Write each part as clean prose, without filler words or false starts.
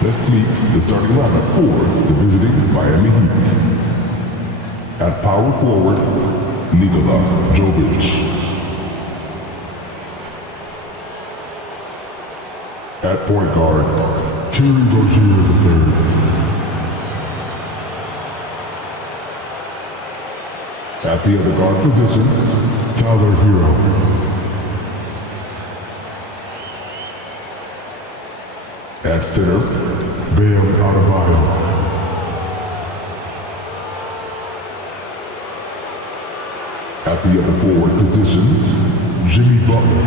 Let's meet the starting lineup for the visiting Miami Heat. At power forward, Nikola Jovic. At point guard, Terry Rozier III. At the other guard position, Tyler Hero. At center, Bam Adebayo. At the other forward position, Jimmy Butler.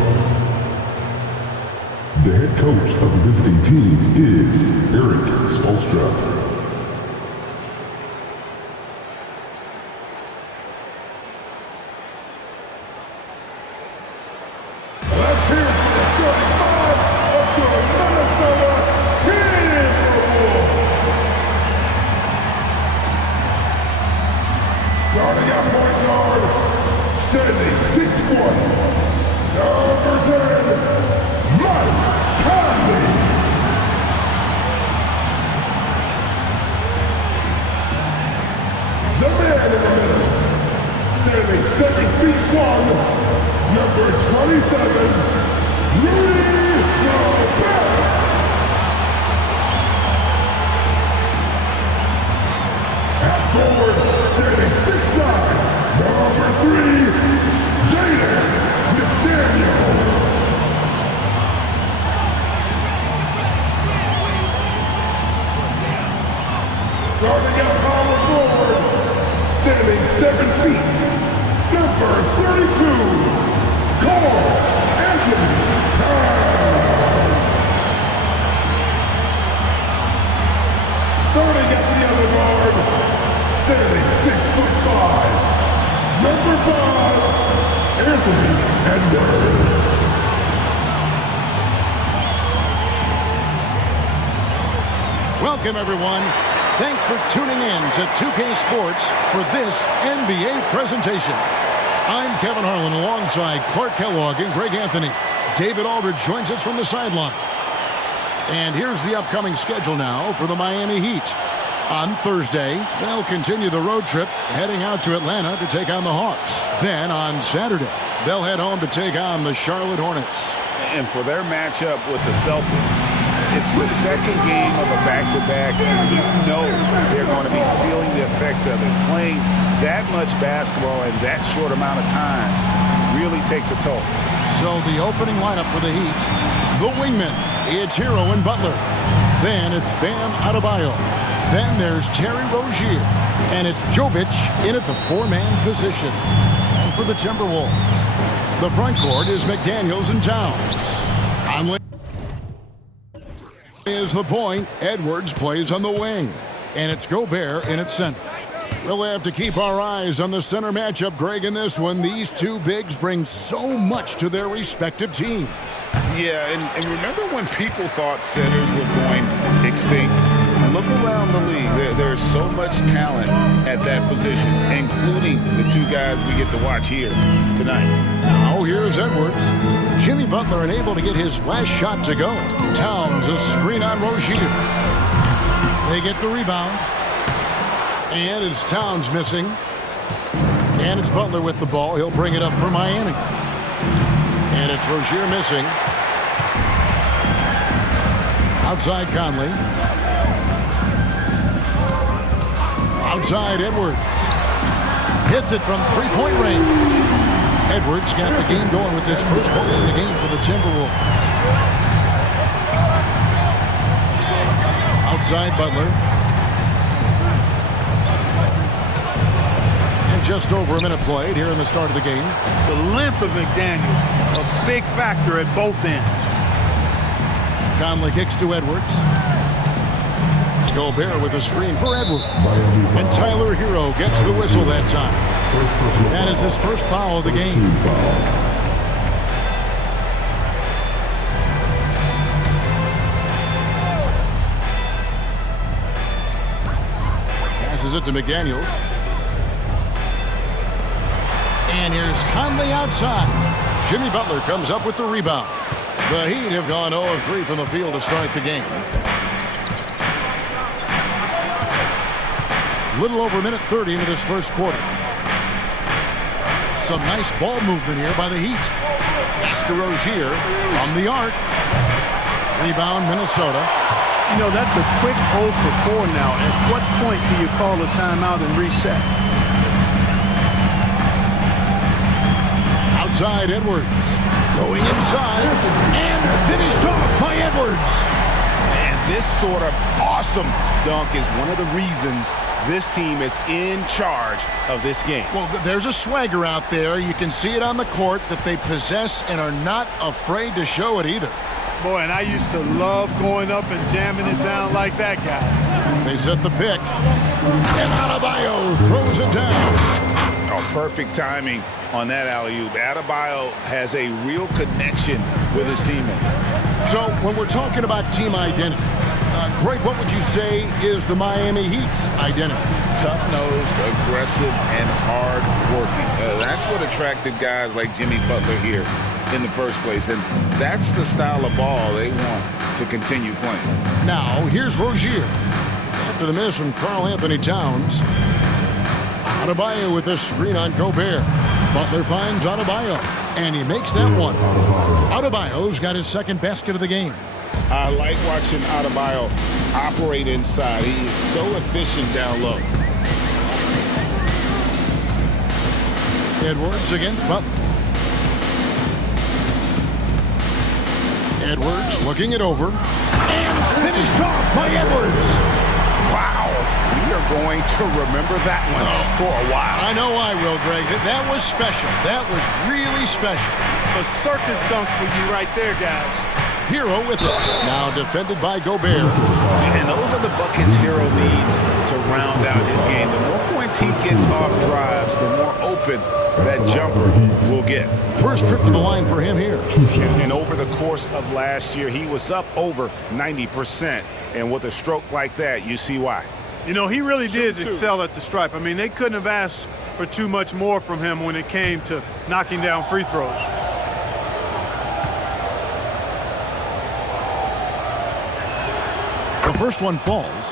The head coach of the visiting team is Eric Spoelstra. Let's hear it for the starting five of the Minnesota Timberwolves. Starting at point guard, standing 6'1", number 10, Mike Conley. The man in the middle, standing 7'1", number 27, Rudy Gobert. At forward, standing 6'9", number 3, Jaden McDaniels. Starting at power forward, standing 7 feet, number 32, Carl Anthony Towns. Starting at the other guard, standing 6'5", number 5, Anthony Edwards. Welcome, everyone. Thanks for tuning in to 2K Sports for this NBA presentation. I'm Kevin Harlan alongside Clark Kellogg and Greg Anthony. David Aldridge joins us from the sideline. And here's the upcoming schedule now for the Miami Heat. On Thursday, they'll continue the road trip, heading out to Atlanta to take on the Hawks. Then on Saturday, they'll head home to take on the Charlotte Hornets. And for their matchup with the Celtics, it's the second game of a back-to-back, and you know they're going to be feeling the effects of it. Playing that much basketball in that short amount of time really takes a toll. So the opening lineup for the Heat, the wingmen, it's Hero and Butler. Then it's Bam Adebayo. Then there's Terry Rozier. And it's Jovic in at the four-man position. And for the Timberwolves, the front court is McDaniels and Towns. Conley is the point. Edwards plays on the wing. And it's Gobert in its center. We'll have to keep our eyes on the center matchup, Greg, in this one. These two bigs bring so much to their respective teams. Yeah, and remember when people thought centers were going extinct? Look around the league. There's so much talent at that position, including the two guys we get to watch here tonight. Now here's Edwards. Jimmy Butler unable to get his last shot to go. Towns a screen on Rozier. They get the rebound. And it's Towns missing. And it's Butler with the ball. He'll bring it up for Miami. And it's Rozier missing. Outside Conley. Outside Edwards. Hits it from three-point range. Edwards got the game going with his first points in the game for the Timberwolves. Outside Butler. And just over a minute played here in the start of the game. The length of McDaniels, a big factor at both ends. Conley kicks to Edwards. Gobert with a screen for Edwards. And Tyler Hero gets the whistle that time. That is his first foul of the game. Passes it to McDaniels. And here's Conley outside. Jimmy Butler comes up with the rebound. The Heat have gone 0 of 3 from the field to start the game. Little over a minute 30 into this first quarter. Some nice ball movement here by the Heat. Pass to Rozier from the arc. Rebound, Minnesota. You know, that's a quick 0 for 4 now. At what point do you call a timeout and reset? Outside Edwards. Going inside. And finished off by Edwards. And this sort of awesome dunk is one of the reasons this team is in charge of this game. Well, there's a swagger out there. You can see it on the court that they possess and are not afraid to show it either. Boy, and I used to love going up and jamming it down like that, guys. They set the pick. And Adebayo throws it down. Oh, perfect timing on that alley-oop. Adebayo has a real connection with his teammates. So when we're talking about team identity, Greg, what would you say is the Miami Heat's identity? Tough-nosed, aggressive, and hard-working. That's what attracted guys like Jimmy Butler here in the first place, and that's the style of ball they want to continue playing. Now, here's Rozier. After the miss from Karl Anthony Towns. Adebayo with this screen on Gobert. Butler finds Adebayo, and he makes that one. Adebayo's got his second basket of the game. I like watching Adebayo operate inside. He is so efficient down low. Edwards against Butler. Edwards looking it over. And finished off by Edwards. Wow. We are going to remember that one for a while. I know I will, Greg. That was special. That was really special. A circus dunk for you right there, guys. Hero with it. Now defended by Gobert. And those are the buckets Hero needs to round out his game. The more points he gets off drives, the more open that jumper will get. First trip to the line for him here. And over the course of last year, he was up over 90%. And with a stroke like that, you see why. You know, he really did excel at the stripe. I mean, they couldn't have asked for too much more from him when it came to knocking down free throws. The first one falls.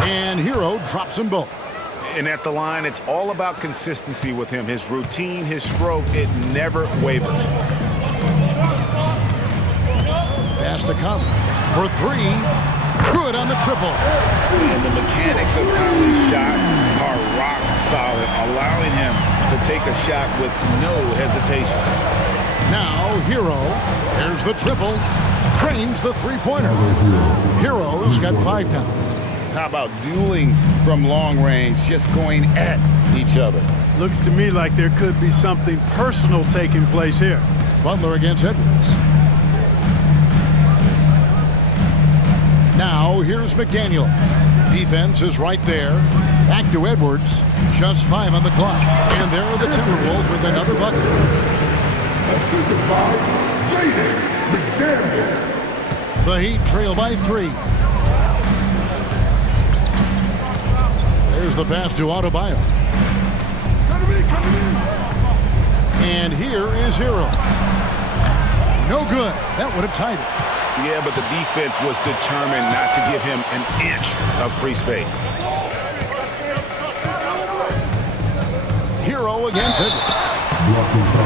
And Hero drops them both. And at the line, it's all about consistency with him. His routine, his stroke, it never wavers. Pass to Conley for three. Good on the triple. And the mechanics of Conley's shot are rock solid, allowing him to take a shot with no hesitation. Now Hero, there's the triple. Trains the three-pointer. Hero's got 5 now. How about dueling from long range, just going at each other? Looks to me like there could be something personal taking place here. Butler against Edwards. Now here's McDaniels. Defense is right there. Back to Edwards. Just 5 on the clock. And there are the Timberwolves with another bucket. Assisted by Jaden McDaniels. The Heat trail by 3. There's the pass to Adebayo. And here is Hero. No good. That would have tied it. Yeah, but the defense was determined not to give him an inch of free space. Hero against Edwards.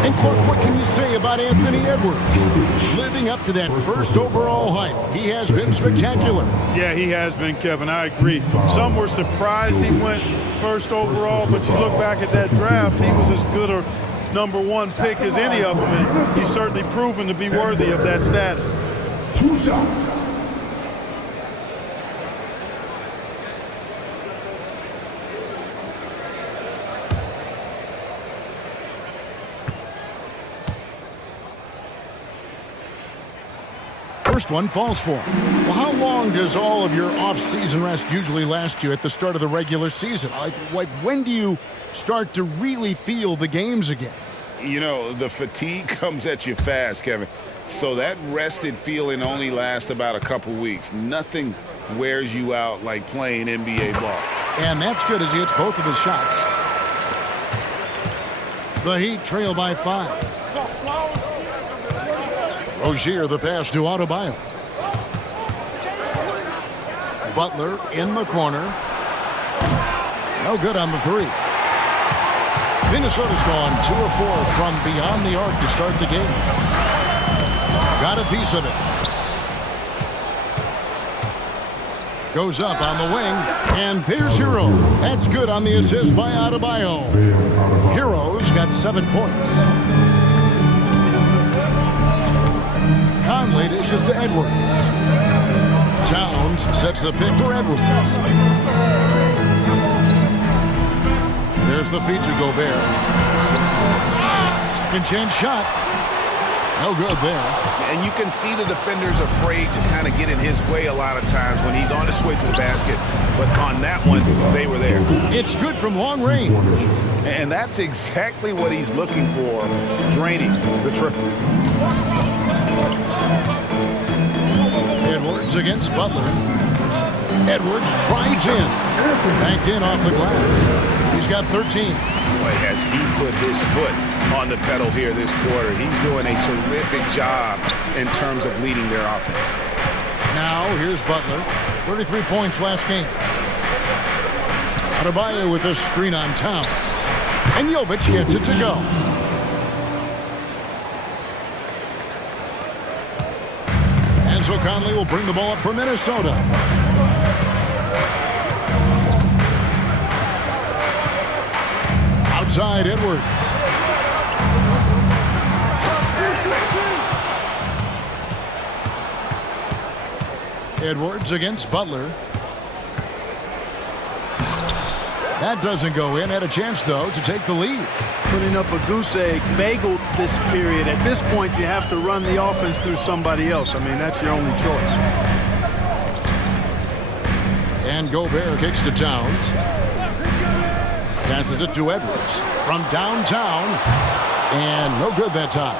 And Clark, what can you say about Anthony Edwards? Living up to that first overall hype, he has been spectacular. Yeah, he has been, Kevin. I agree. Some were surprised he went first overall, but you look back at that draft, he was as good a #1 pick as any of them, and he's certainly proven to be worthy of that status. 2 shots. First one falls for him. Well, how long does all of your off-season rest usually last you at the start of the regular season? Like when do you start to really feel the games again? You know, the fatigue comes at you fast, Kevin. So that rested feeling only lasts about a couple weeks. Nothing wears you out like playing NBA ball. And that's good as he hits both of his shots. The Heat trail by 5. Rozier the pass to Adebayo. Butler in the corner. No good on the 3. Minnesota's gone 2 of 4 from beyond the arc to start the game. Got a piece of it. Goes up on the wing, and there's Hero. That's good on the assist by Adebayo. Hero's got 7 points. Conley dishes to Edwards. Towns sets the pick for Edwards. There's the feed to Gobert. Second chance shot. No good there. And you can see the defenders afraid to kind of get in his way a lot of times when he's on his way to the basket. But on that one, they were there. It's good from long range. And that's exactly what he's looking for, draining the triple. Edwards against Butler. Edwards drives in. Backed in off the glass. He's got 13. Boy, has he put his foot on the pedal here this quarter. He's doing a terrific job in terms of leading their offense. Now here's Butler. 33 points last game. Adebayo with a screen on Towns. And Jovic gets it to go. And so Conley will bring the ball up for Minnesota. Outside Edwards. Edwards against Butler. That doesn't go in. Had a chance, though, to take the lead. Putting up a goose egg, bageled this period. At this point, you have to run the offense through somebody else. I mean, that's your only choice. And Gobert kicks to Towns. Passes it to Edwards from downtown. And no good that time.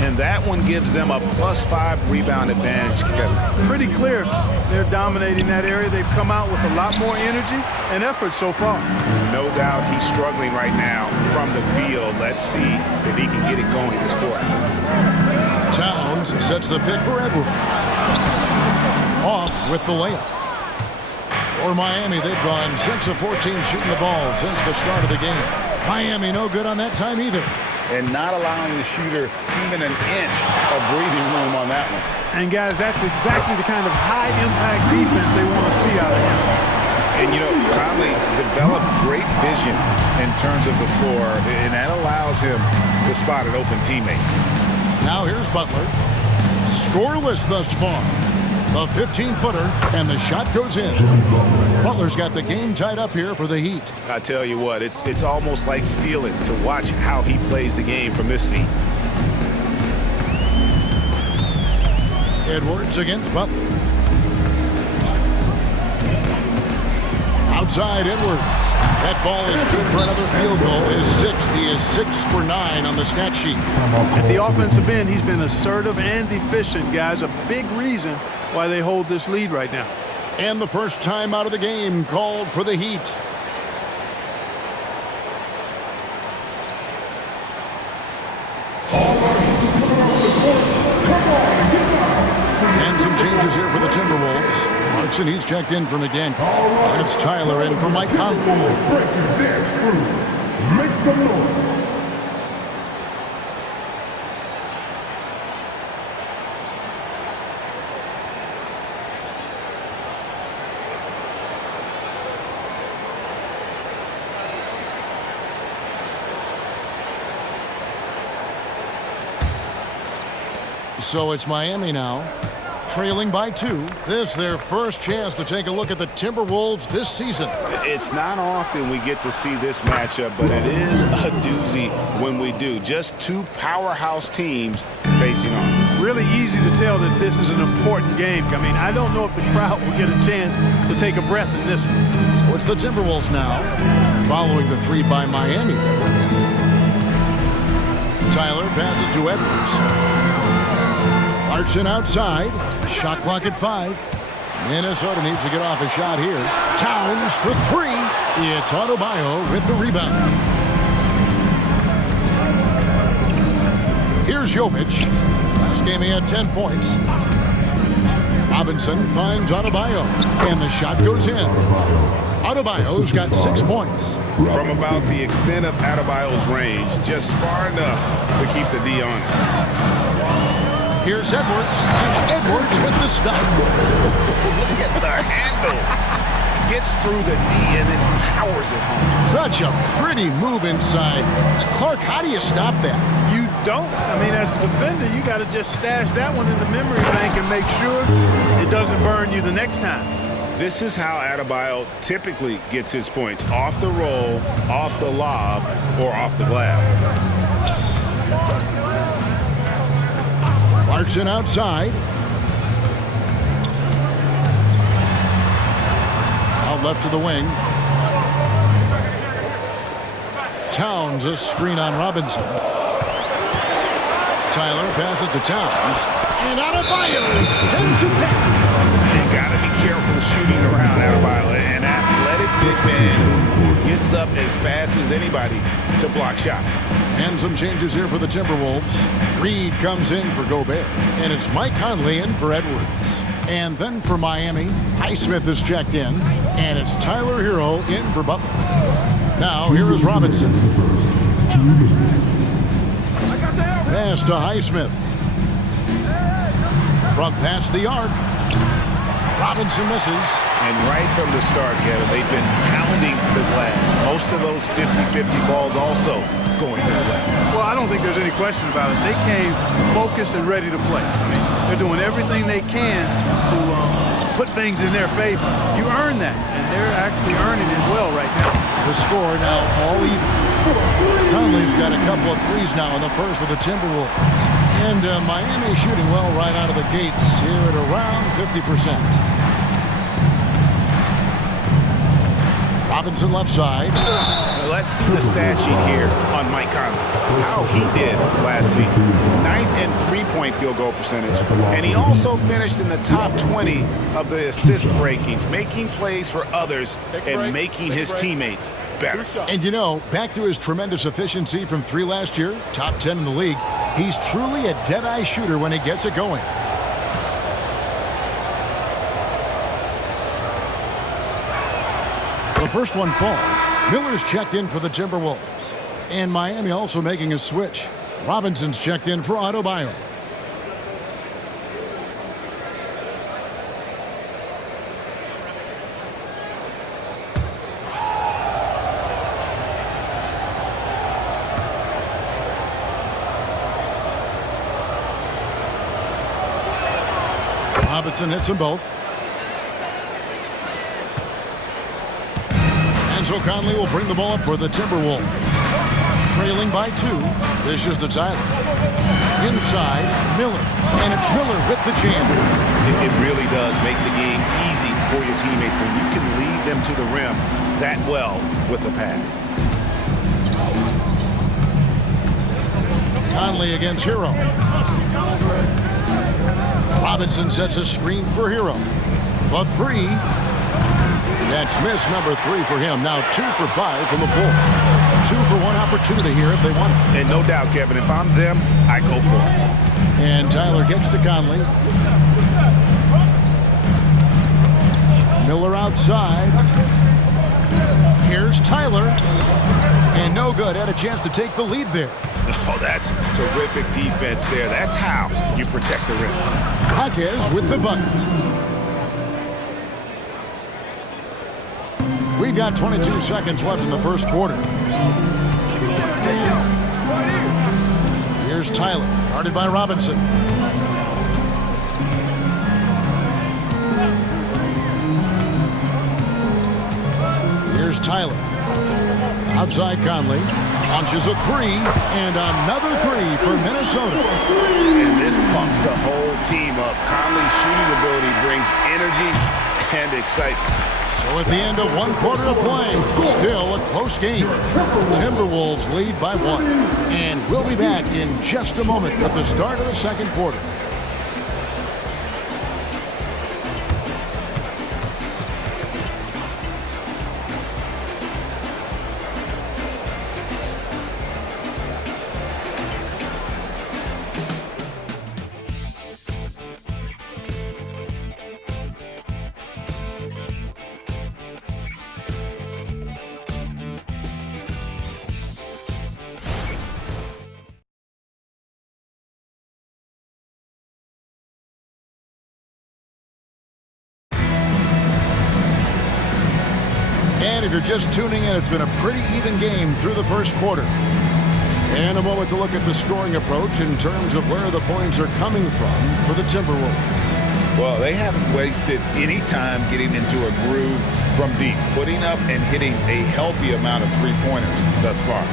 And that one gives them a +5 rebound advantage, Kevin. Pretty clear. They're dominating that area. They've come out with a lot more energy and effort so far. No doubt he's struggling right now from the field. Let's see if he can get it going this quarter. Towns sets the pick for Edwards. Off with the layup. For Miami, they've gone 6 of 14 shooting the ball since the start of the game. Miami no good on that time either. And not allowing the shooter even an inch of breathing room on that one. And, guys, that's exactly the kind of high-impact defense they want to see out of him. And, you know, Conley developed great vision in terms of the floor, and that allows him to spot an open teammate. Now here's Butler. Scoreless thus far. The 15-footer, and the shot goes in. Butler's got the game tied up here for the Heat. I tell you what, it's almost like stealing to watch how he plays the game from this seat. Edwards against Butler. Outside Edwards. That ball is good for another field goal. His 6th. He is 6 for 9 on the stat sheet. At the offensive end, he's been assertive and efficient, guys. A big reason why they hold this lead right now. And the first time out of the game called for the Heat. And some changes here for the Timberwolves. Clarkson, he's checked in from again. And it's Tyler in for Mike Conley. Break your dance crew. Make some noise. So it's Miami now, trailing by 2. This their first chance to take a look at the Timberwolves this season. It's not often we get to see this matchup, but it is a doozy when we do. Just 2 powerhouse teams facing off. Really easy to tell that this is an important game. I mean, I don't know if the crowd will get a chance to take a breath in this one. So it's the Timberwolves now, following the 3 by Miami that went in. Tyler passes to Edwards. Clarkson outside. Shot clock at 5. Minnesota needs to get off a shot here. Towns for 3. It's Adebayo with the rebound. Here's Jovic. Last game he had 10 points. Robinson finds Adebayo, and the shot goes in. Adebayo's got 6 points. From about the extent of Adebayo's range, just far enough to keep the D on it. Here's Edwards. Edwards with the stop. Look at the handle. Gets through the D and then powers it home. Such a pretty move inside. Clark, how do you stop that? You don't. I mean, as a defender, you got to just stash that one in the memory bank and make sure it doesn't burn you the next time. This is how Adebayo typically gets his points. Off the roll, off the lob, or off the glass. Clarkson outside. Out left to the wing. Towns a screen on Robinson. Tyler passes to Towns. And Adebayo sends it back. You gotta be careful shooting around Adebayo. An athletic big man who gets up as fast as anybody to block shots. And some changes here for the Timberwolves. Reed comes in for Gobert. And it's Mike Conley in for Edwards. And then for Miami, Highsmith is checked in. And it's Tyler Hero in for Butler. Now here is Robinson. Pass to Highsmith. From past the arc. Robinson misses. And right from the start, Kevin, they've been pounding the glass. Most of those 50-50 balls also going their way. Well, I don't think there's any question about it. They came focused and ready to play. I mean, they're doing everything they can to put things in their favor. You earn that, and they're actually earning it well right now. The score now all even. Conley's got a couple of threes now in the first for the Timberwolves. And Miami shooting well right out of the gates here at around 50%. Robinson left side. Let's see the stat sheet here on Mike Conley. How he did last season. 9th in three-point field goal percentage. And he also finished in the top 20 of the assist rankings, making plays for others and making his teammates better. And you know, back to his tremendous efficiency from 3 last year, top 10 in the league, he's truly a dead-eye shooter when he gets it going. The first one falls. Miller's checked in for the Timberwolves. And Miami also making a switch. Robinson's checked in for Adebayo. Robinson hits them both. And so Conley will bring the ball up for the Timberwolves. Trailing by 2. This is to Tyler. Inside, Miller. And it's Miller with the jam. It really does make the game easy for your teammates when you can lead them to the rim that well with a pass. Conley against Hero. Robinson sets a screen for Hero. The 3. That's miss number 3 for him. Now 2 for 5 from the floor. 2 for 1 opportunity here if they want it. And no doubt, Kevin, if I'm them, I go for it. And Tyler gets to Conley. Miller outside. Here's Tyler. And no good. Had a chance to take the lead there. Oh, that's terrific defense there. That's how you protect the rim. Jaquez with the bucket. We've got 22 seconds left in the first quarter. Here's Tyler, guarded by Robinson. Here's Tyler. Outside Conley. Launches a 3, and another 3 for Minnesota. And this pumps the whole team up. Conley's shooting ability brings energy and excitement. So at the end of one quarter of play, still a close game. Timberwolves lead by 1. And we'll be back in just a moment with the start of the second quarter. And if you're just tuning in, it's been a pretty even game through the first quarter. And a moment to look at the scoring approach in terms of where the points are coming from for the Timberwolves. Well, they haven't wasted any time getting into a groove from deep, putting up and hitting a healthy amount of three-pointers thus far.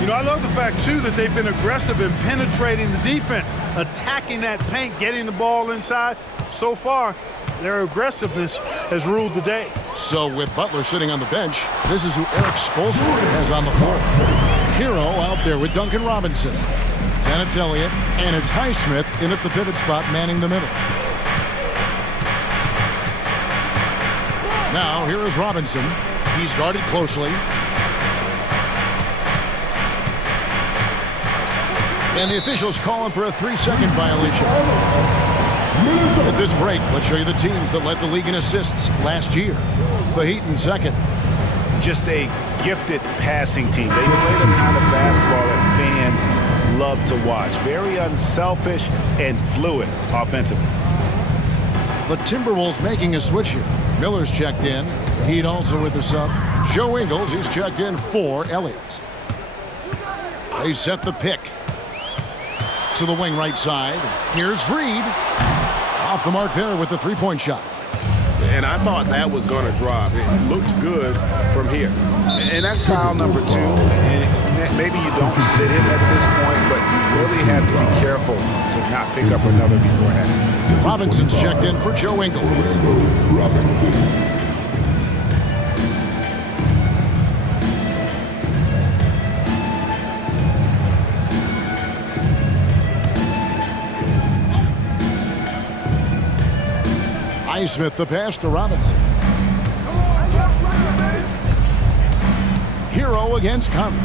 You know, I love the fact, too, that they've been aggressive in penetrating the defense, attacking that paint, getting the ball inside. So far, their aggressiveness has ruled the day. So with Butler sitting on the bench, this is who Eric Spoelstra has on the floor. Hero out there with Duncan Robinson. Then it's Elliott, and it's Highsmith in at the pivot spot, manning the middle. Now, here is Robinson. He's guarded closely. And the officials call him for a 3-second violation. At this break, let's show you the teams that led the league in assists last year. The Heat in second. Just a gifted passing team. They play the kind of basketball that fans love to watch. Very unselfish and fluid offensively. The Timberwolves making a switch here. Miller's checked in. Heat also with the sub. Joe Ingles, he's checked in for Elliott. They set the pick to the wing right side. Here's Reed. Off the mark there with the three-point shot. And I thought that was going to drop. It looked good from here. And that's foul number 2. And maybe you don't sit him at this point, but you really have to be careful to not pick up another beforehand. Robinson's checked in for Joe Ingles. Robinson. Highsmith the pass to Robinson. Hero against Conley.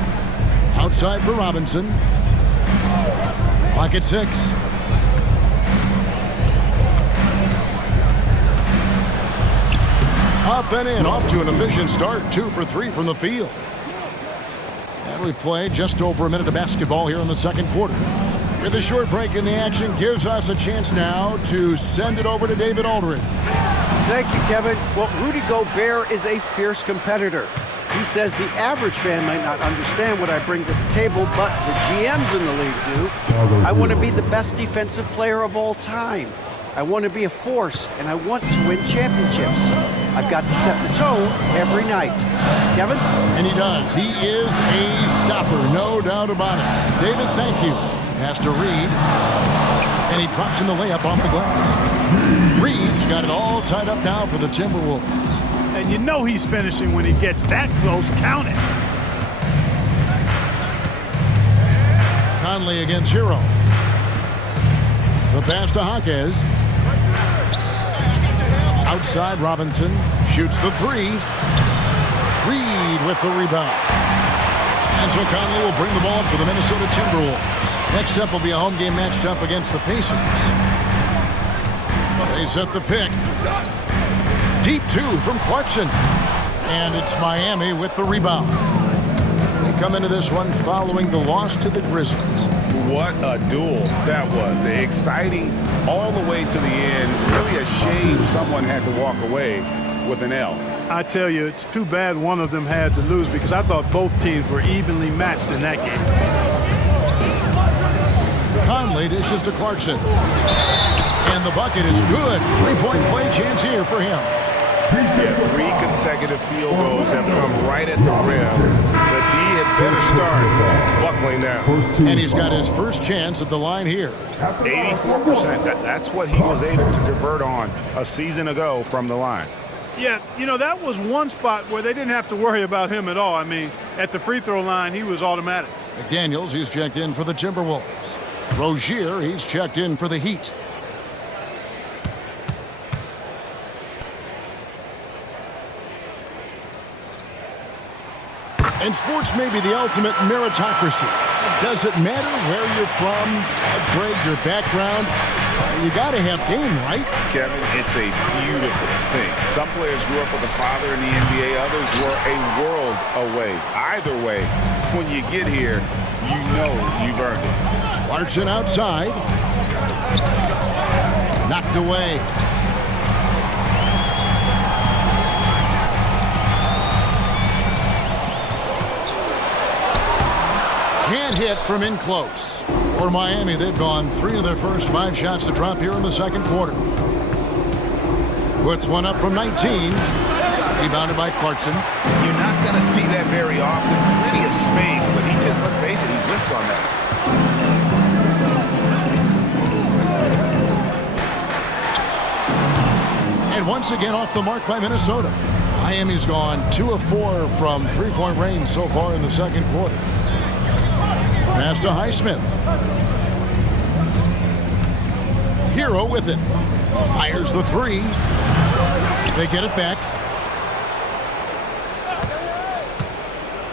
Outside for Robinson. Clock at 6. Up and in, off to an efficient start. 2 for 3 from the field. And we've played just over a minute of basketball here in the second quarter. With a short break in the action, gives us a chance now to send it over to David Aldridge. Thank you, Kevin. Well, Rudy Gobert is a fierce competitor. He says the average fan might not understand what I bring to the table, but the GMs in the league do. I want to be the best defensive player of all time. I want to be a force, and I want to win championships. I've got to set the tone every night. Kevin? And he does. He is a stopper, no doubt about it. David, thank you. Has to Reed, and he drops in the layup off the glass. Reed's got it all tied up now for the Timberwolves. And you know he's finishing when he gets that close. Count it. Conley against Hero. The pass to Hawkes. Outside, Robinson shoots the 3. Reed with the rebound. And so Conley will bring the ball up for the Minnesota Timberwolves. Next up will be a home game matched up against the Pacers. They set the pick. Deep 2 from Clarkson. And it's Miami with the rebound. They come into this one following the loss to the Grizzlies. What a duel that was. Exciting all the way to the end. Really a shame someone had to walk away with an L. I tell you, it's too bad one of them had to lose because I thought both teams were evenly matched in that game. Conley dishes to Clarkson. And the bucket is good. 3-point play chance here for him. Yeah, 3 consecutive field goals have come right at the rim. The D had better start buckling down. And he's got his first chance at the line here. 84%. That's what he was able to convert on a season ago from the line. Yeah, you know, that was one spot where they didn't have to worry about him at all. I mean, at the free throw line, he was automatic. McDaniels, he's checked in for the Timberwolves. Rozier, he's checked in for the Heat. And sports may be the ultimate meritocracy. Does it matter where you're from, Greg, your background? You got to have game, right? Kevin, it's a beautiful thing. Some players grew up with a father in the NBA. Others were a world away. Either way, when you get here, you know you've earned it. Clarkson outside. Knocked away. Can't hit from in close. For Miami, they've gone 3 of their first 5 shots to drop here in the second quarter. Puts one up from 19. Rebounded by Clarkson. You're not going to see that very often. Plenty of space, but he just, let's face it, he whiffs on that. And once again off the mark by Minnesota. Miami's gone 2 of 4 from three-point range so far in the second quarter. Pass to Highsmith. Hero with it. Fires the 3. They get it back.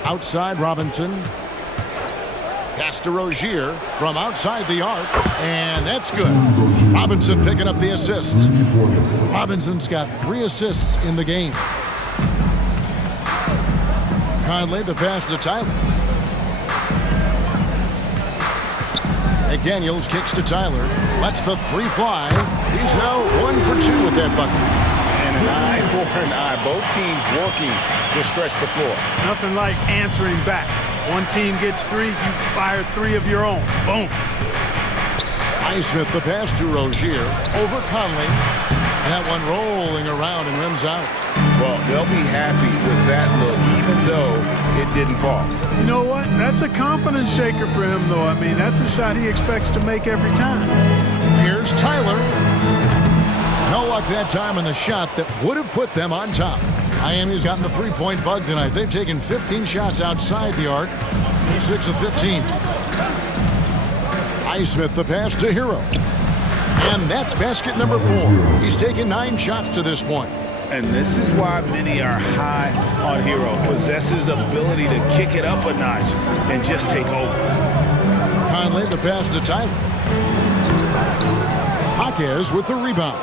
Outside Robinson. Pass to Rozier from outside the arc. And that's good. Robinson picking up the assists. Robinson's got 3 assists in the game. Conley, the pass to Tyler. McDaniels kicks to Tyler. Lets the 3 fly. He's now 1 for 2 with that bucket. And an eye for an eye. Both teams working to stretch the floor. Nothing like answering back. One team gets 3, you fire 3 of your own. Boom. Highsmith the pass to Rozier. Over Conley. That one rolling around and rims out. Well, they'll be happy with that look, even though it didn't fall. You know what? That's a confidence shaker for him, though. I mean, that's a shot he expects to make every time. Here's Tyler. No luck that time in the shot that would have put them on top. Miami's gotten the 3-point bug tonight. They've taken 15 shots outside the arc. 6 of 15. Highsmith the pass to Hero. And that's basket number 4. He's taken 9 shots to this point. And this is why many are high on Hero. Possesses ability to kick it up a notch and just take over. Conley the pass to Tyler. Jaquez with the rebound.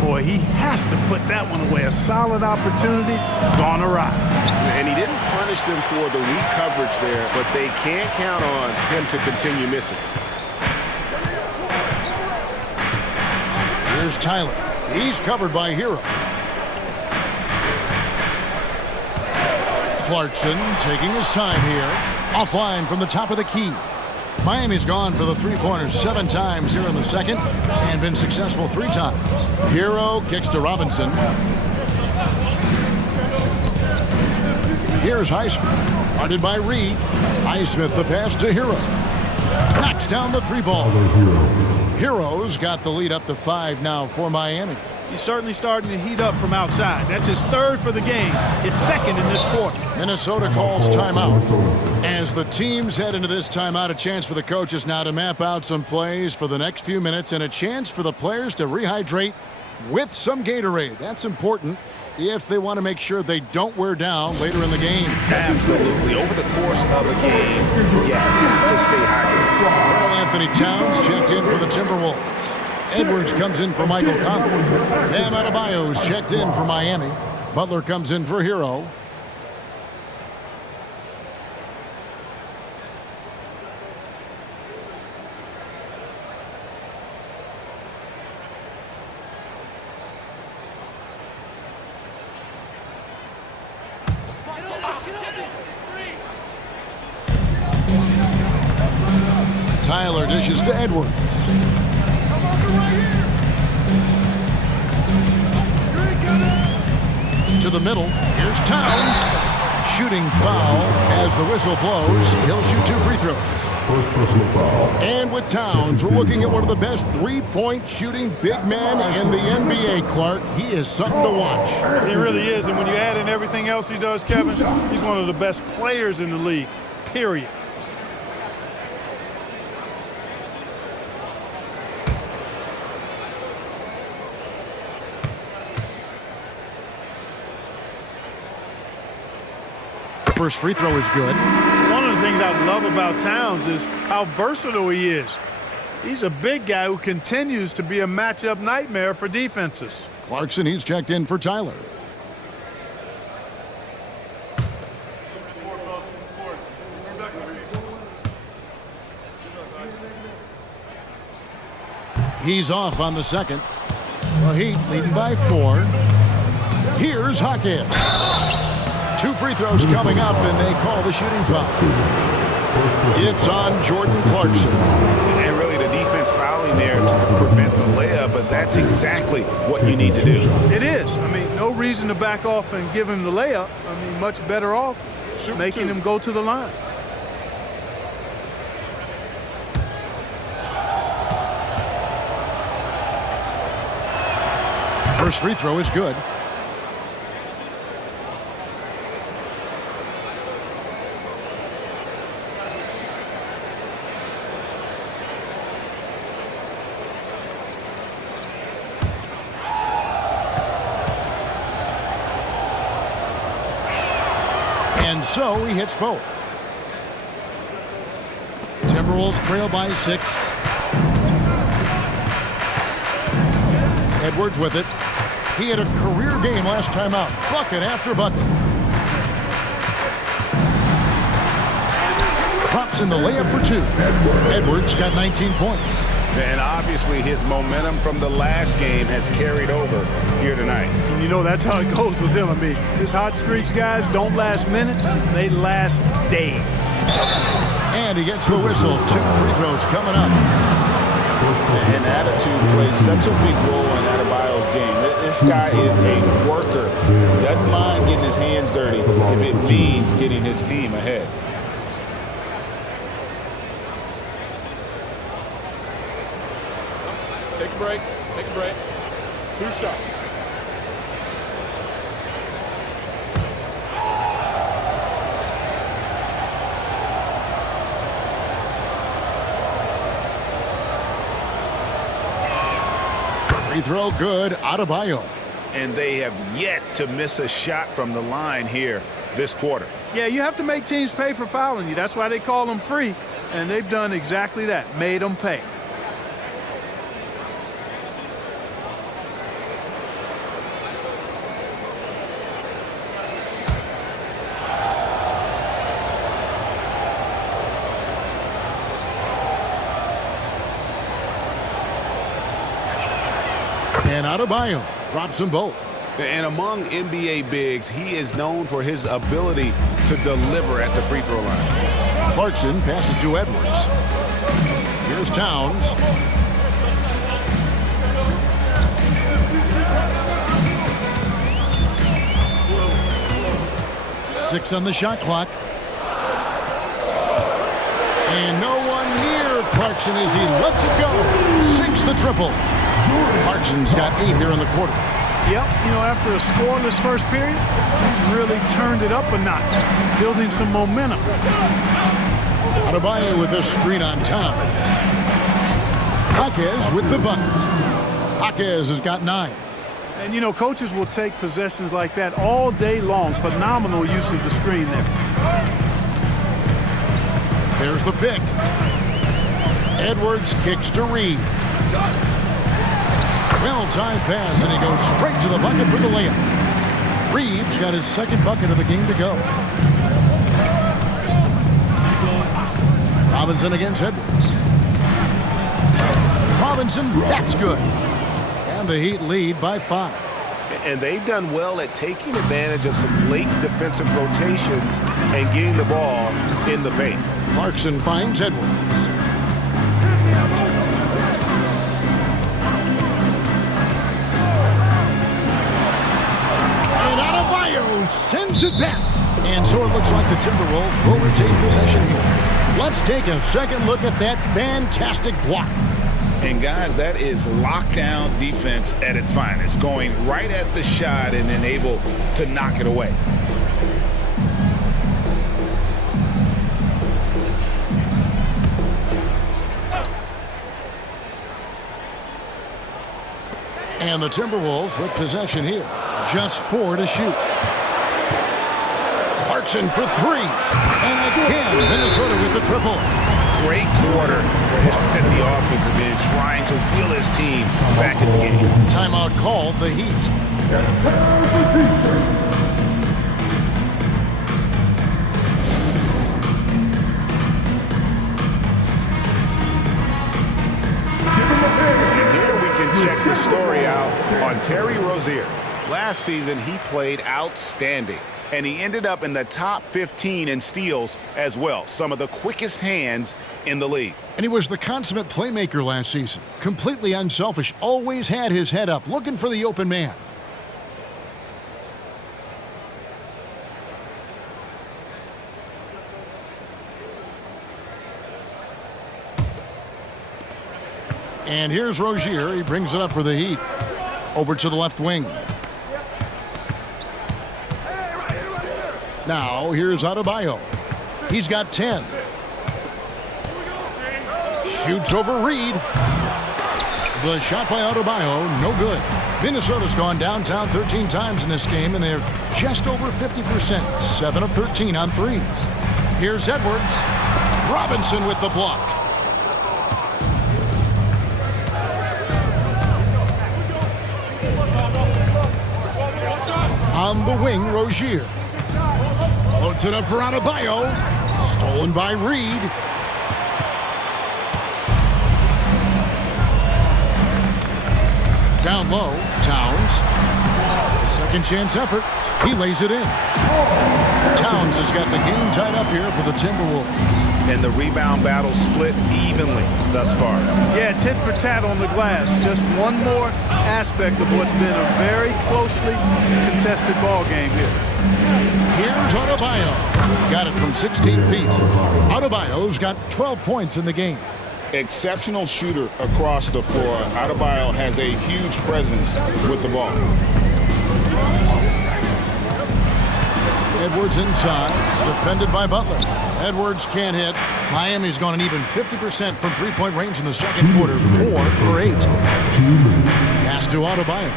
Boy, he has to put that one away. A solid opportunity, gone awry. And he didn't punish them for the weak coverage there, but they can't count on him to continue missing. Here's Tyler. He's covered by Hero. Clarkson taking his time here. Offline from the top of the key. Miami's gone for the 3-pointers 7 times here in the second and been successful 3 times. Hero kicks to Robinson. Here's Highsmith. Guarded by Reed. Highsmith the pass to Hero. Knocks down the 3-ball. Hero's got the lead up to 5 now for Miami. He's certainly starting to heat up from outside. That's his 3rd for the game, his 2nd in this quarter. Minnesota calls timeout. As the teams head into this timeout, a chance for the coaches now to map out some plays for the next few minutes and a chance for the players to rehydrate with some Gatorade. That's important if they want to make sure they don't wear down later in the game. Absolutely. Over the course of a game, you have to stay hydrated. Carl Anthony Towns checked in for the Timberwolves. Edwards comes in for Michael Conley. Bam Adebayo's checked in for Miami. Butler comes in for Hero. Tyler dishes to Edwards. To the middle. Here's Towns. Shooting foul as the whistle blows. He'll shoot 2 free throws. First personal foul. And with Towns, we're looking at one of the best three-point shooting big men in the NBA, Clark. He is something to watch. He really is, and when you add in everything else he does, Kevin, he's one of the best players in the league, period. First free throw is good. One of the things I love about Towns is how versatile he is. He's a big guy who continues to be a matchup nightmare for defenses. Clarkson, he's checked in for Tyler. He's off on the second. Well, Heat leading by 4. Here's Hawkins. 2 free throws coming up, and they call the shooting foul. It's on Jordan Clarkson. And really the defense fouling there to prevent the layup, but that's exactly what you need to do. It is. I mean, no reason to back off and give him the layup. I mean, much better off making him go to the line. First free throw is good. And so he hits both. Timberwolves trail by 6. Edwards with it. He had a career game last time out. Bucket after bucket. Drops in the layup for 2. Edwards got 19 points. And obviously his momentum from the last game has carried over here tonight. And you know, that's how it goes with him. I mean, his hot streaks, guys, don't last minutes. They last days. And he gets the whistle. 2 free throws coming up. And attitude plays such a big role in Adebayo's game. This guy is a worker. Doesn't mind getting his hands dirty if it means getting his team ahead. Take a break. Take a break. 2 shots. Free throw good. Adebayo. And they have yet to miss a shot from the line here this quarter. Yeah, you have to make teams pay for fouling you. That's why they call them free. And they've done exactly that. Made them pay. And Adebayo drops them both. And among NBA bigs, he is known for his ability to deliver at the free throw line. Clarkson passes to Edwards. Here's Towns. Six on the shot clock. And no one near Clarkson as he lets it go. Sinks the triple. Clarkson's got 8 here in the quarter. Yep, you know, after a scoreless first period, he's really turned it up a notch, building some momentum. Adebayo with a screen on Towns. Hawkins with the bucket. Hawkins has got 9. And, you know, coaches will take possessions like that all day long. Phenomenal use of the screen there. There's the pick. Edwards kicks to Reed. Well-timed pass, and he goes straight to the bucket for the layup. Reeves got his second bucket of the game to go. Robinson against Edwards. Robinson, that's good. And the Heat lead by 5. And they've done well at taking advantage of some late defensive rotations and getting the ball in the paint. Clarkson finds Edwards. And Adebayo sends it back. And so it looks like the Timberwolves will retain possession here. Let's take a second look at that fantastic block. And guys, that is lockdown defense at its finest, going right at the shot and then able to knock it away. And the Timberwolves with possession here. Just 4 to shoot. Clarkson for 3. And again, Minnesota with the triple. Great quarter for the offensive end, trying to will his team back in the game. Timeout called, the Heat. And here we can check the story out on Terry Rozier. Last season, he played outstanding, and he ended up in the top 15 in steals as well. Some of the quickest hands in the league. And he was the consummate playmaker last season. Completely unselfish, always had his head up, looking for the open man. And here's Rozier. He brings it up for the Heat. Over to the left wing. Now, here's Adebayo. He's got 10. Shoots over Reed. The shot by Adebayo, no good. Minnesota's gone downtown 13 times in this game, and they're just over 50%. 7 of 13 on threes. Here's Edwards. Robinson with the block. On the wing, Rozier. Floats it up for Adebayo. Stolen by Reed. Down low, Towns. Second chance effort. He lays it in. Towns has got the game tied up here for the Timberwolves. And the rebound battle split evenly thus far. Yeah, tit for tat on the glass. Just one more aspect of what's been a very closely contested ball game here. Here's Adebayo. Got it from 16 feet. Adebayo's got 12 points in the game. Exceptional shooter across the floor. Adebayo has a huge presence with the ball. Edwards inside, defended by Butler. Edwards can't hit. Miami's gone an even 50% from three-point range in the second quarter. 4 for 8. Pass to Adebayo.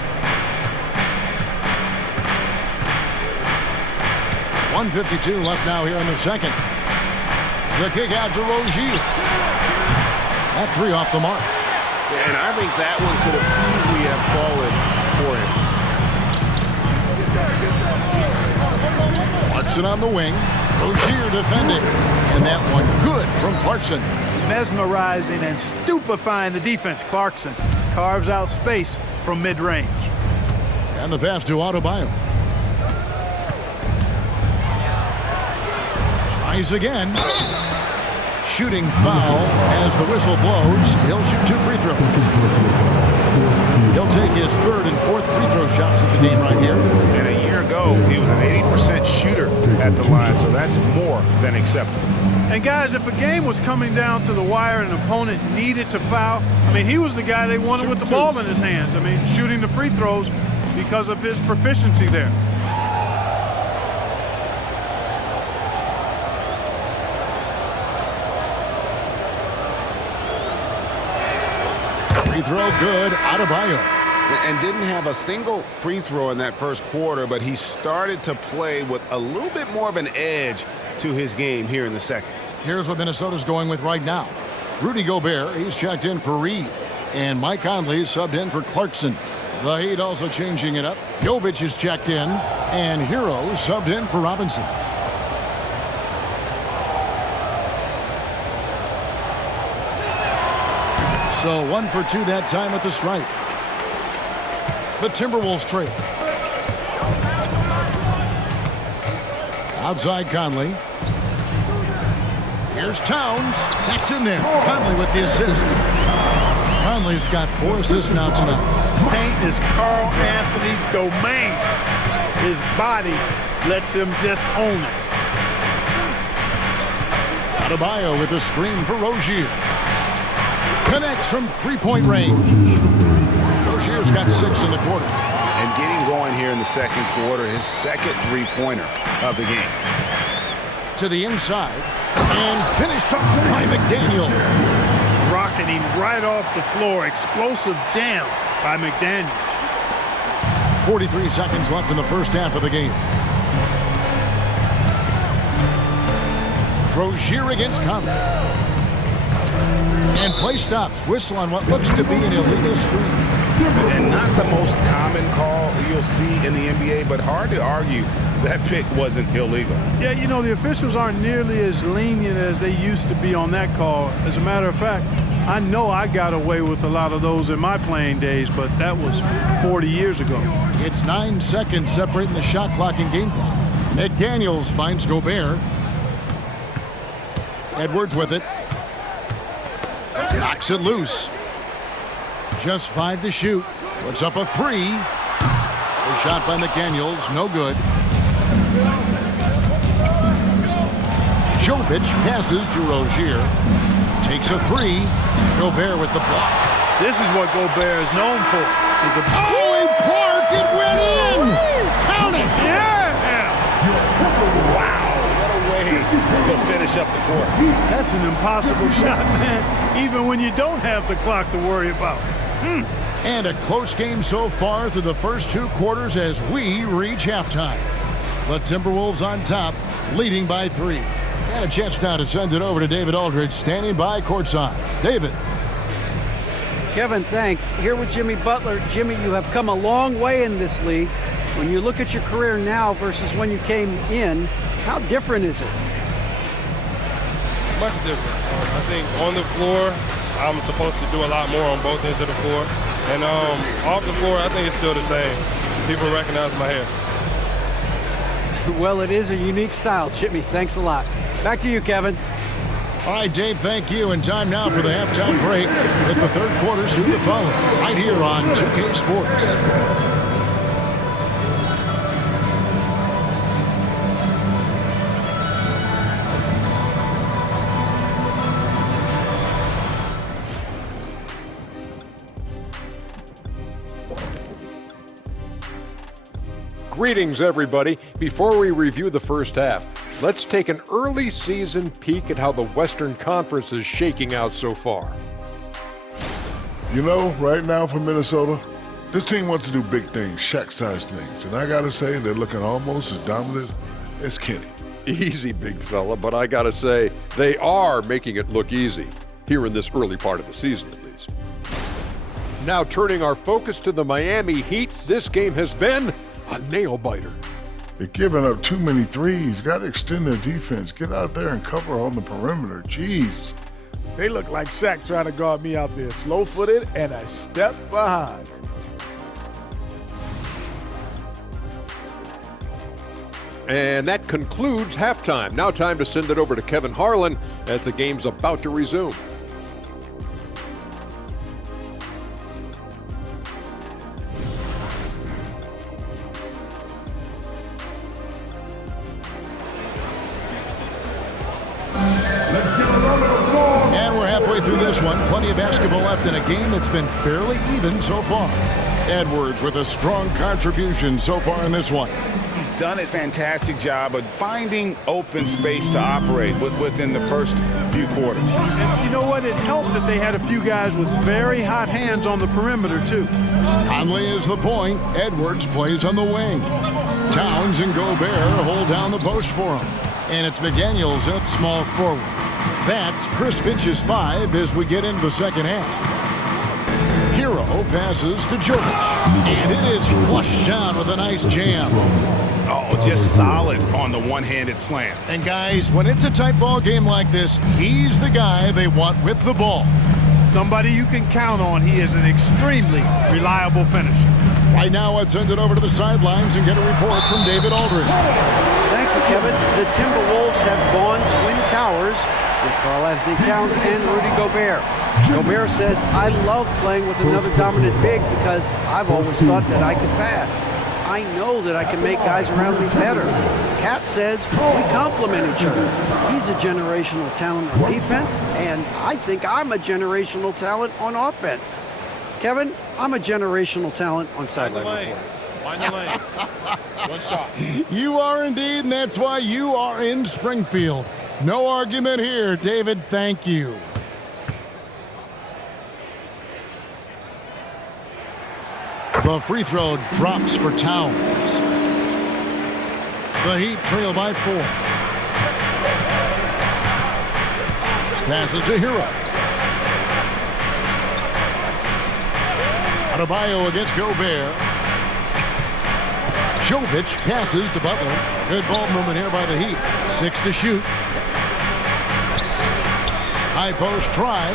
1:52 left now here in the second. The kick out to Rozier. That 3 off the mark. And I think that one could have easily have fallen for him. Clarkson on the wing. Rozier defending. And that one good from Clarkson. Mesmerizing and stupefying the defense. Clarkson carves out space from mid-range. And the pass to Adebayo. Tries again. Shooting foul as the whistle blows. He'll shoot 2 free throws. He'll take his 3rd and 4th free throw shots of the game right here. And a year ago, he was an 80% shooter at the line, so that's more than acceptable. And guys, if a game was coming down to the wire and an opponent needed to foul, I mean, he was the guy they wanted with the ball in his hands. I mean, shooting the free throws because of his proficiency there. Free throw good, Adebayo. And didn't have a single free throw in that first quarter, but he started to play with a little bit more of an edge to his game here in the second. Here's what Minnesota's going with right now. Rudy Gobert, he's checked in for Reed. And Mike Conley subbed in for Clarkson. The Heat also changing it up. Jovic is checked in. And Hero subbed in for Robinson. So 1 for 2 that time at the stripe. The Timberwolves trail. Outside Conley. Here's Towns. That's in there. Conley with the assist. Conley's got 4 assists now tonight. Paint is Carl Anthony's domain. His body lets him just own it. Adebayo with a screen for Rozier. Connects from three-point range. Rozier's got 6 in the quarter. And getting going here in the second quarter, his second three-pointer of the game. To the inside. And finished up by McDaniel. Rocketing right off the floor. Explosive jam by McDaniel. 43 seconds left in the first half of the game. Rozier against Conley. And play stops. Whistle on what looks to be an illegal screen. And not the most common call you'll see in the NBA, but hard to argue that pick wasn't illegal. Yeah, you know, the officials aren't nearly as lenient as they used to be on that call. As a matter of fact, I know I got away with a lot of those in my playing days, but that was 40 years ago. It's 9 seconds separating the shot clock and game clock. McDaniels finds Gobert. Edwards with it. Knocks it loose. Just 5 to shoot. Puts up a 3. The shot by McDaniels, no good. Jovic passes to Rozier. Takes a 3. Gobert with the block. This is what Gobert is known for. Oh, Clark, it went in! Count it! Yeah! Wow, what a way to finish up the court. That's an impossible shot, man, even when you don't have the clock to worry about. And a close game so far through the first 2 quarters as we reach halftime. The Timberwolves on top, leading by 3. And a chance now to send it over to David Aldridge, standing by courtside. David. Kevin, thanks. Here with Jimmy Butler. Jimmy, you have come a long way in this league. When you look at your career now versus when you came in, how different is it? Much different. I think on the floor, I'm supposed to do a lot more on both ends of the floor. And off the floor, I think it's still the same. People recognize my hair. Well, it is a unique style. Jimmy, thanks a lot. Back to you, Kevin. All right, Dave, thank you. And time now for the halftime break with the third quarter soon to follow right here on 2K Sports. Greetings, everybody. Before we review the first half, let's take an early season peek at how the Western Conference is shaking out so far. You know, right now for Minnesota, this team wants to do big things, Shaq-sized things. And I got to say, they're looking almost as dominant as Kenny. Easy, big fella, but I got to say, they are making it look easy, here in this early part of the season at least. Now turning our focus to the Miami Heat, this game has been a nail-biter. They're giving up too many threes. Got to extend their defense. Get out there and cover on the perimeter. Jeez. They look like Shaq trying to guard me out there. Slow-footed and a step behind. And that concludes halftime. Now time to send it over to Kevin Harlan as the game's about to resume. And we're halfway through this one. Plenty of basketball left in a game that's been fairly even so far. Edwards with a strong contribution so far in this one. He's done a fantastic job of finding open space to operate within the first few quarters. And you know what? It helped that they had a few guys with very hot hands on the perimeter, too. Conley is the point. Edwards plays on the wing. Towns and Gobert hold down the post for him. And it's McDaniels at small forward. That's Chris Finch's 5 as we get into the second half. Hero passes to Jovic. And it is flushed down with a nice jam. Oh, just solid on the one-handed slam. And guys, when it's a tight ball game like this, he's the guy they want with the ball. Somebody you can count on. He is an extremely reliable finisher. Right now, let's send it over to the sidelines and get a report from David Aldridge. Thank you, Kevin. The Timberwolves have gone Twin Towers with Karl-Anthony Towns and Rudy Gobert. Gobert says, I love playing with another dominant big because I've always thought that I could pass. I know that I can make guys around me better. Cat says we complement each other. He's a generational talent on defense, and I think I'm a generational talent on offense. Kevin, I'm a generational talent on sideline reporting. Mind the lane. One shot. You are indeed, and that's why you are in Springfield. No argument here, David. Thank you. The free throw drops for Towns. The Heat trail by 4. Passes to Hero. Adebayo against Gobert. Jovic passes to Butler. Good ball movement here by the Heat. 6 to shoot. High post try.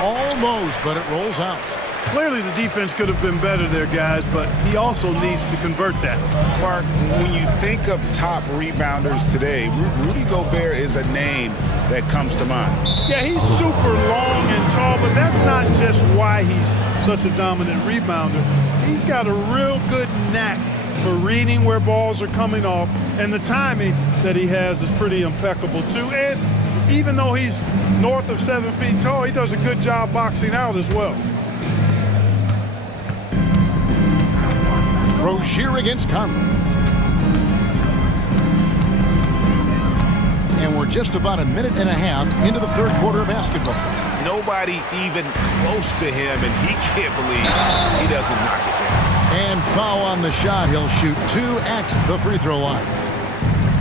Almost, but it rolls out. Clearly the defense could have been better there, guys, but he also needs to convert that. Clark, when you think of top rebounders today, Rudy Gobert is a name that comes to mind. Yeah, he's super long and tall, but that's not just why he's such a dominant rebounder. He's got a real good knack for reading where balls are coming off, and the timing that he has is pretty impeccable too. And even though he's north of 7 feet tall, he does a good job boxing out as well. Rozier against Conley. And we're just about a minute and a half into the third quarter of basketball. Nobody even close to him, and he can't believe he doesn't knock it down. And foul on the shot. He'll shoot 2 at the free throw line.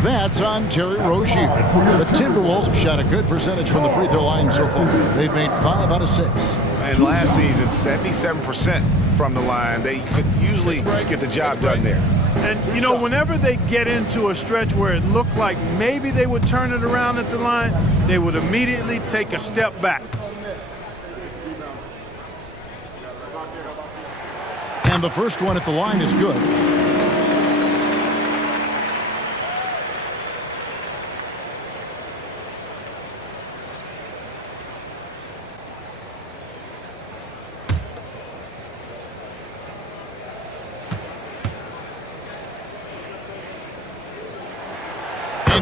That's on Terry Rozier. The Timberwolves have shot a good percentage from the free throw line so far. They've made 5 out of 6. And last season, 77% from the line. They could usually get the job done there. And, you know, whenever they get into a stretch where it looked like maybe they would turn it around at the line, they would immediately take a step back. And the first one at the line is good.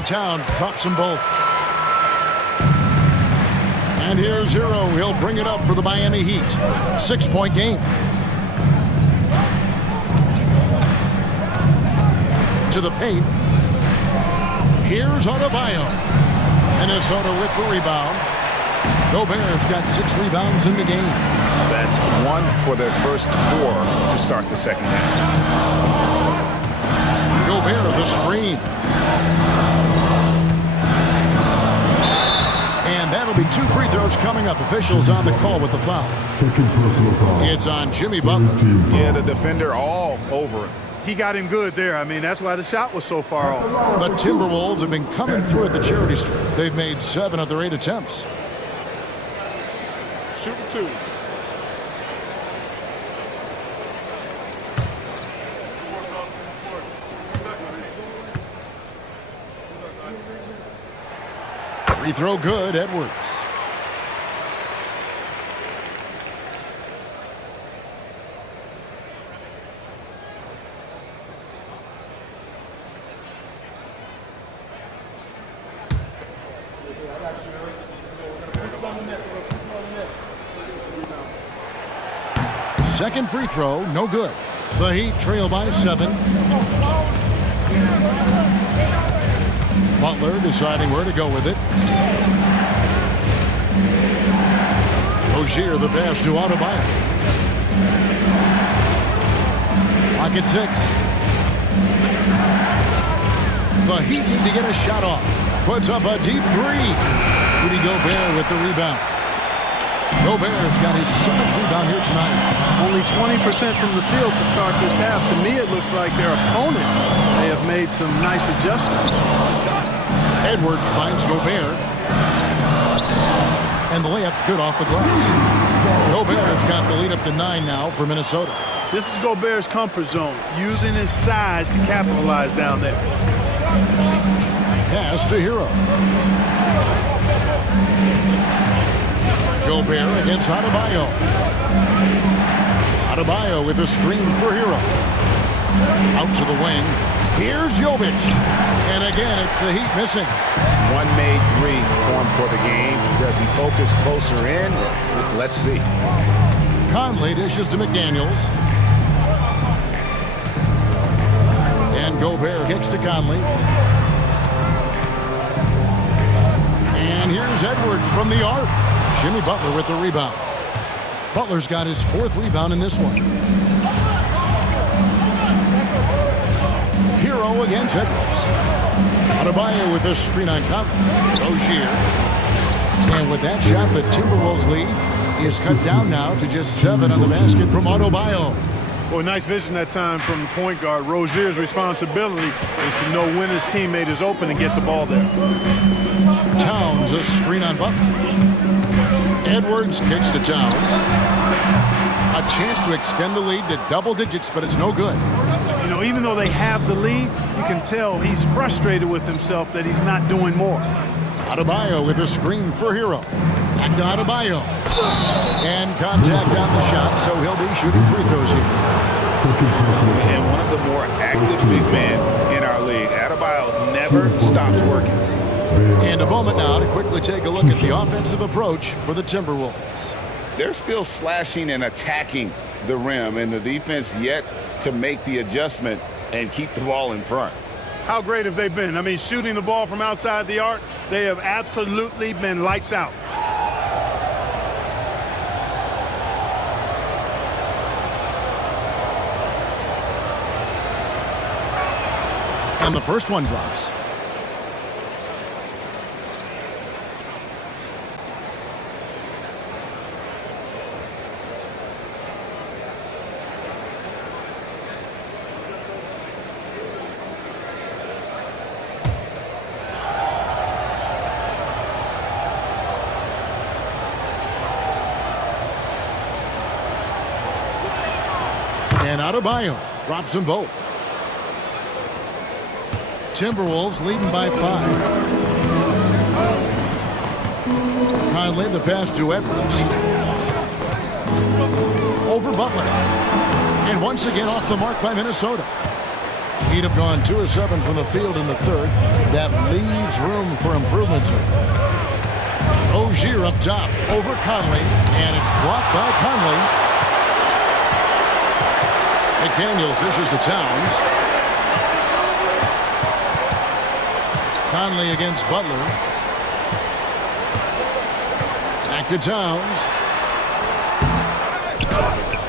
Towns drops them both. And here's Hero. He'll bring it up for the Miami Heat. 6-point game. To the paint. Here's Adebayo. Minnesota with the rebound. Gobert's got 6 rebounds in the game. That's 1 for their first 4 to start the second half. Gobert, the screen. And that'll be 2 free throws coming up. Officials on the call with the foul. Second personal foul. It's on Jimmy Butler. Yeah, the defender all over him. He got him good there. I mean, that's why the shot was so far off. The Timberwolves have been coming through at the charity stripe. They've made 7 of their 8 attempts. Shooting 2. Free throw good, Edwards. Second free throw, no good. The Heat trail by 7. Butler deciding where to go with it. Rozier the pass to Adebayo. Clock at 6. The Heat need to get a shot off. Puts up a deep 3. Rudy Gobert with the rebound. Gobert's got his 7th rebound here tonight. Only 20% from the field to start this half. To me, it looks like their opponent may have made some nice adjustments. Edwards finds Gobert. And the layup's good off the glass. Gobert's got the lead up to 9 now for Minnesota. This is Gobert's comfort zone, using his size to capitalize down there. Pass to Hero. Gobert against Adebayo. Adebayo with a screen for Hero. Out to the wing. Here's Jovic. And again, it's the Heat missing. One made three form for the game. Does he focus closer in? Let's see. Conley dishes to McDaniels. And Gobert kicks to Conley. And here's Edwards from the arc. Jimmy Butler with the rebound. Butler's got his 4th rebound in this one. Hero against Edwards. Adebayo with a screen on Conley. Rozier. And with that shot, the Timberwolves lead is cut down now to just 7 on the basket from Adebayo. Well, nice vision that time from the point guard. Rozier's responsibility is to know when his teammate is open and get the ball there. Towns, a screen on Butler. Edwards kicks to Towns. A chance to extend the lead to double digits, but it's no good. You know, even though they have the lead, you can tell he's frustrated with himself that he's not doing more. Adebayo with a screen for Hero. Back to Adebayo. And contact on the shot, so he'll be shooting free throws here. And one of the more active big men in our league. Adebayo never stops working. And a moment now to quickly take a look at the offensive approach for the Timberwolves. They're still slashing and attacking the rim, and the defense yet to make the adjustment and keep the ball in front. How great have they been? I mean, shooting the ball from outside the arc, they have absolutely been lights out. And the first one drops. And Adebayo drops them both. Timberwolves leading by 5. Conley the pass to Edwards. Over Butler. And once again off the mark by Minnesota. Heat have gone 2 of 7 from the field in the 3rd. That leaves room for improvements. Rozier up top over Conley. And it's blocked by Conley. McDaniels dishes to Towns. Conley against Butler. Back to Towns.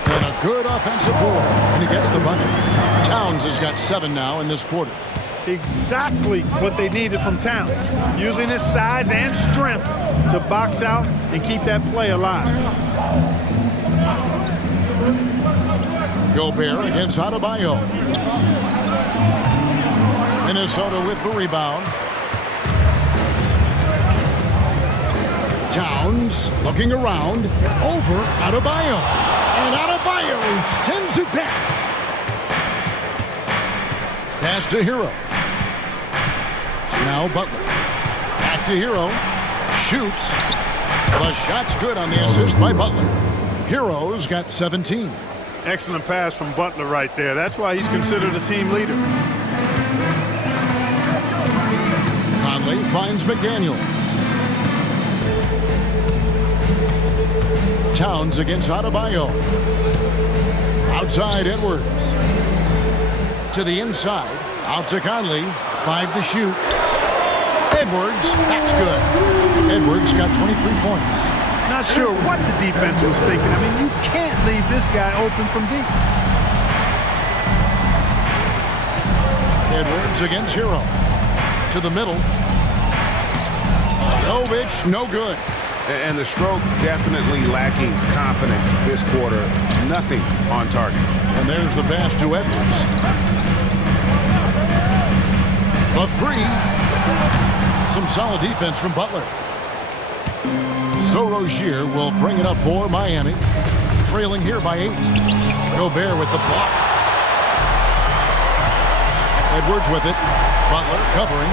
And a good offensive board. And he gets the bucket. Towns has got 7 now in this quarter. Exactly what they needed from Towns. Using his size and strength to box out and keep that play alive. Gobert against Adebayo. Minnesota with the rebound. Towns looking around. Over Adebayo. And Adebayo sends it back. Pass to Hero. Now Butler. Back to Hero. Shoots. The shot's good on the assist by Butler. Hero's got 17. Excellent pass from Butler right there. That's why he's considered a team leader. Conley finds McDaniel. Towns against Adebayo. Outside Edwards. To the inside. Out to Conley. 5 to shoot. Edwards. That's good. Edwards got 23 points. Not sure what the defense was thinking. I mean, you can't leave this guy open from deep. Edwards against Hero. To the middle. Jovic, no good. And the stroke definitely lacking confidence this quarter. Nothing on target. And there's the pass to Edwards. The 3. Some solid defense from Butler. So Rozier will bring it up for Miami. Trailing here by 8. Gobert with the block. Edwards with it. Butler covering.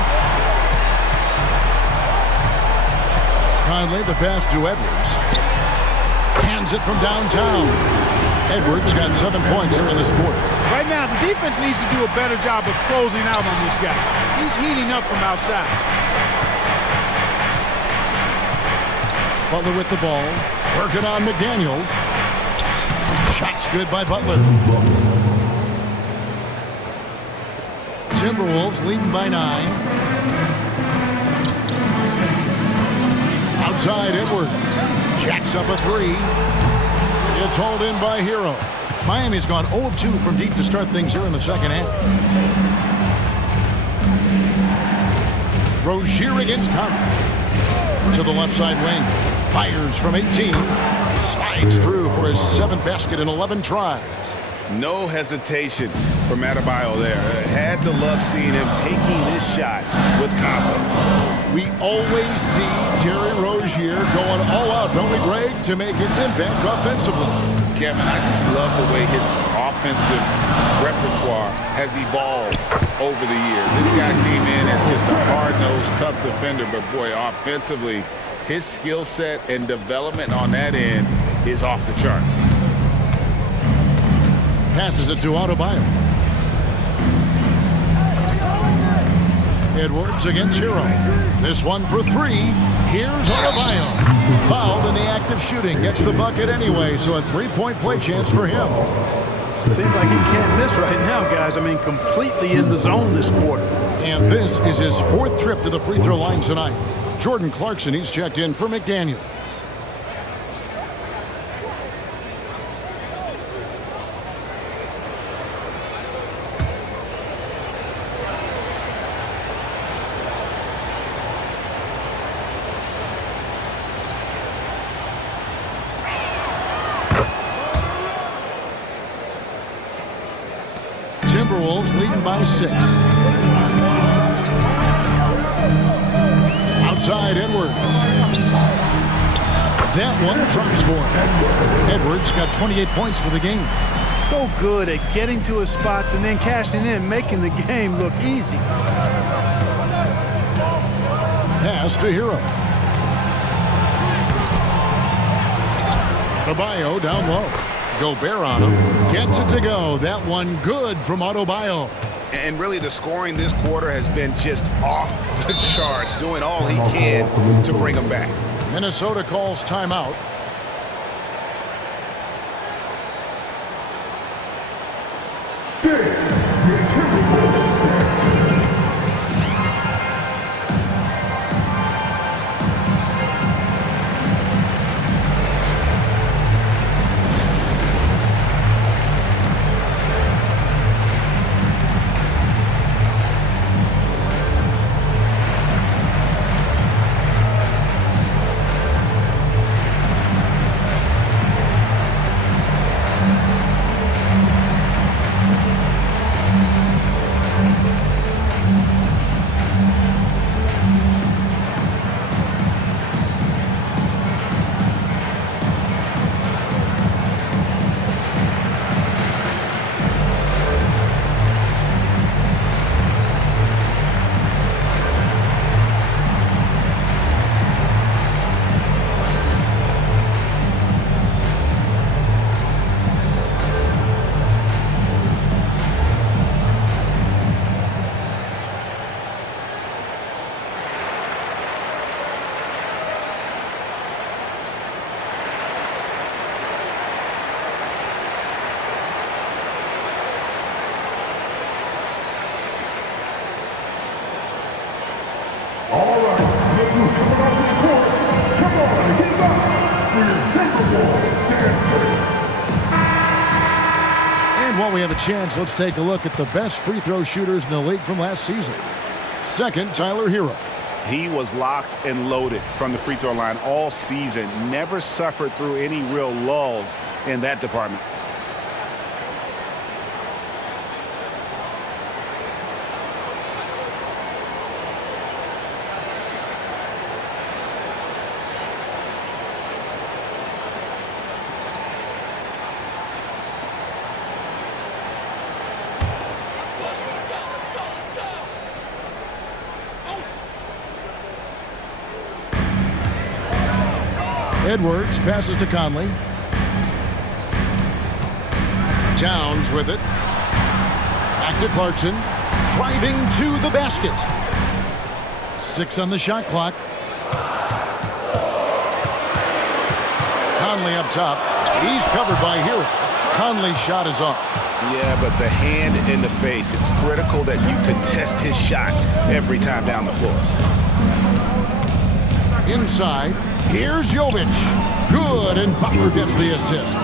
Conley the pass to Edwards. Hands it from downtown. Edwards got 7 points here in this quarter. Right now, the defense needs to do a better job of closing out on this guy. He's heating up from outside. Butler with the ball, working on McDaniels. Shot's good by Butler. Timberwolves leading by 9. Outside Edwards. Jacks up a 3. It's hauled in by Hero. Miami's gone 0 of 2 from deep to start things here in the second half. Rozier against Conley. To the left side wing. Fires from 18. Slides through for his 7th basket in 11 tries. No hesitation from Adebayo there. Had to love seeing him taking this shot with confidence. We always see Terry Rozier going all out, don't we, Greg, to make an impact offensively. Kevin, I just love the way his offensive repertoire has evolved over the years. This guy came in as just a hard-nosed, tough defender, but boy, offensively, his skill set and development on that end is off the charts. Passes it to Adebayo. Edwards against Hero. This one for 3. Here's Adebayo. Fouled in the act of shooting. Gets the bucket anyway, so a 3-point play chance for him. Seems like he can't miss right now, guys. I mean, completely in the zone this quarter. And this is his 4th trip to the free throw line tonight. Jordan Clarkson, he's checked in for McDaniels. Timberwolves leading by 6. Outside Edwards. That one drops for him. Edwards got 28 points for the game. So good at getting to his spots and then cashing in, making the game look easy. Pass to Hero. Adebayo down low. Gobert on him. Gets it to go. That one good from Adebayo. And really, the scoring this quarter has been just off the charts, doing all he can to bring him back. Minnesota calls timeout. All right, look who's coming off the court. Come on, get up for your Timberwolves dancers. And while we have a chance, let's take a look at the best free throw shooters in the league from last season. Second, Tyler Hero. He was locked and loaded from the free throw line all season. Never suffered through any real lulls in that department. Edwards passes to Conley. Towns with it. Back to Clarkson. Driving to the basket. 6 on the shot clock. Conley up top. He's covered by Hero. Conley's shot is off. Yeah, but the hand in the face, it's critical that you contest his shots every time down the floor. Inside, here's Jovic. Good, and Butler gets the assist.